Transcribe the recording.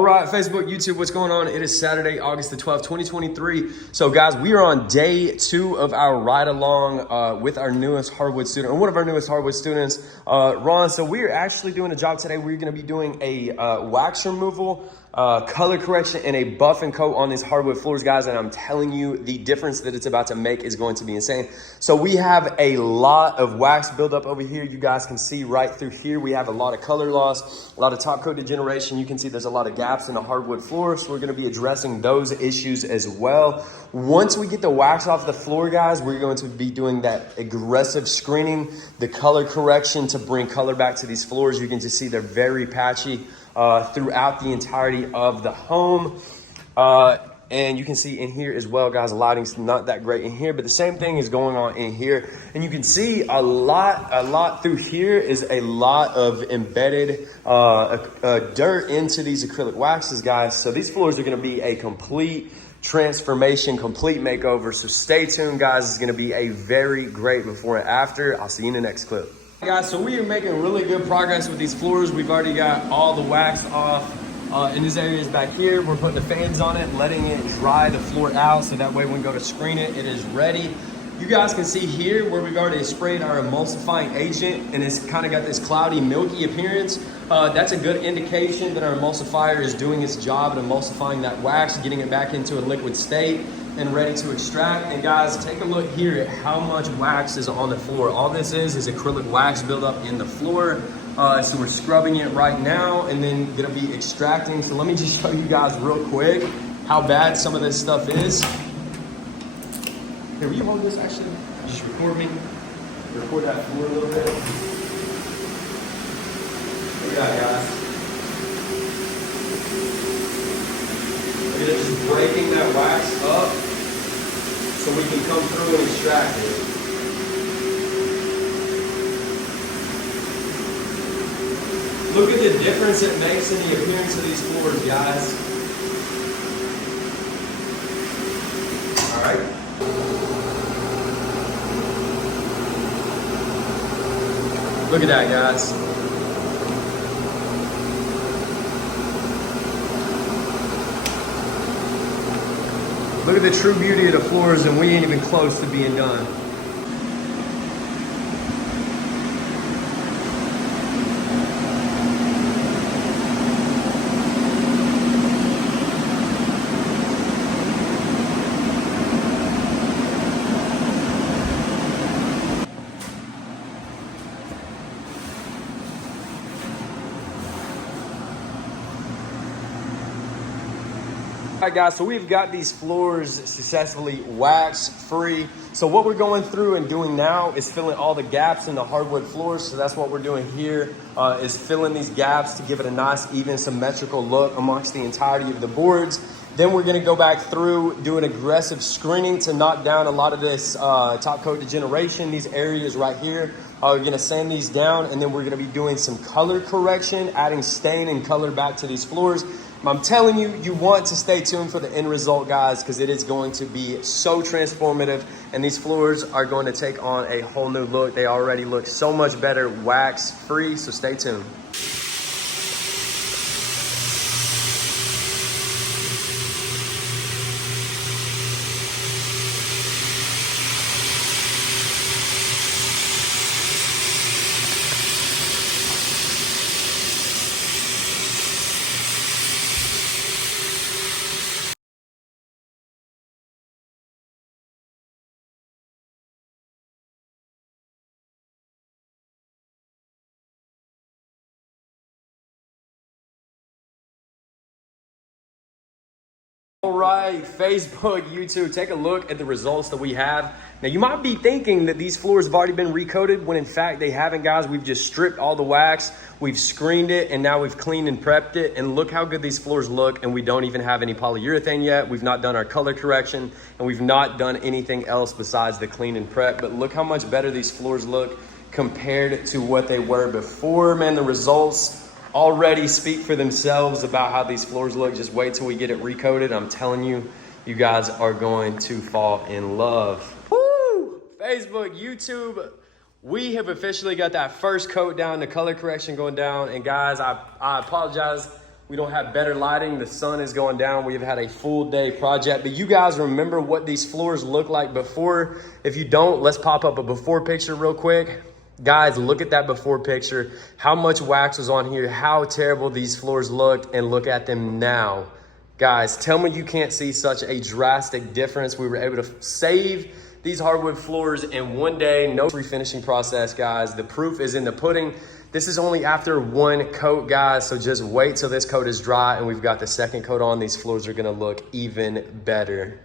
All right, Facebook, YouTube, what's going on? It is Saturday, August the 12th, 2023. So guys, we are on day 2 of our ride along with our newest hardwood student, or one of our newest hardwood students, Ron. So we are actually doing a job today. We're gonna be doing a wax removal, color correction, and a buff and coat on these hardwood floors, guys. And I'm telling you, the difference that it's about to make is going to be insane. So we have a lot of wax buildup over here. You guys can see right through here. We have a lot of color loss, a lot of top coat degeneration. You can see there's a lot of gaps in the hardwood floor, so we're going to be addressing those issues as well. Once we get the wax off the floor, guys, we're going to be doing that aggressive screening, the color correction to bring color back to these floors. You can just see they're very patchy throughout the entirety of the home. And you can see in here as well, guys, the lighting's not that great in here, but the same thing is going on in here. And you can see a lot through here is a lot of embedded dirt into these acrylic waxes, guys. So these floors are gonna be a complete transformation, complete makeover. So stay tuned, guys. It's gonna be a very great before and after. I'll see you in the next clip. Guys, so we are making really good progress with these floors. We've already got all the wax off. In these areas back here, we're putting the fans on it, letting it dry the floor out, so that way when we go to screen it, it is ready. You guys can see here where we've already sprayed our emulsifying agent, and it's kind of got this cloudy, milky appearance. That's a good indication that our emulsifier is doing its job at emulsifying that wax, getting it back into a liquid state and ready to extract. And guys, take a look here at how much wax is on the floor. All this is acrylic wax buildup in the floor. So we're scrubbing it right now and then gonna be extracting. So let me just show you guys real quick how bad some of this stuff is. Here, will you hold this actually? Just record me. Record that floor a little bit. Look at that, guys. Look at it, just breaking that wax up so we can come through and extract it. Look at the difference it makes in the appearance of these floors, guys. All right. Look at that, guys. Look at the true beauty of the floors, and we ain't even close to being done. All right, guys, so we've got these floors successfully wax free. So what we're going through and doing now is filling all the gaps in the hardwood floors. So that's what we're doing here, is filling these gaps to give it a nice, even, symmetrical look amongst the entirety of the boards. Then we're gonna go back through, do an aggressive screening to knock down a lot of this top coat degeneration, these areas right here. We're gonna sand these down, and then we're gonna be doing some color correction, adding stain and color back to these floors. I'm telling you, you want to stay tuned for the end result, guys, because it is going to be so transformative, and these floors are going to take on a whole new look. They already look so much better wax free, so stay tuned. All right, Facebook, YouTube, take a look at the results that we have. Now, you might be thinking that these floors have already been recoated, when in fact they haven't, guys. We've just stripped all the wax, we've screened it, and now we've cleaned and prepped it. And look how good these floors look, and we don't even have any polyurethane yet. We've not done our color correction, and we've not done anything else besides the clean and prep. But look how much better these floors look compared to what they were before. Man, the results already speak for themselves about how these floors look. Just wait till we get it recoated. I'm telling you, you guys are going to fall in love. Woo! Facebook, YouTube, we have officially got that first coat down, the color correction going down. And guys, I apologize. We don't have better lighting. The sun is going down. We've had a full day project. But you guys remember what these floors look like before? If you don't, let's pop up a before picture real quick. Guys, look at that before picture. How much wax was on here, how terrible these floors looked, and look at them now. Guys, tell me you can't see such a drastic difference. We were able to save these hardwood floors in one day. No refinishing process, guys. The proof is in the pudding. This is only after one coat, guys. So just wait till this coat is dry and we've got the second coat on. These floors are gonna look even better.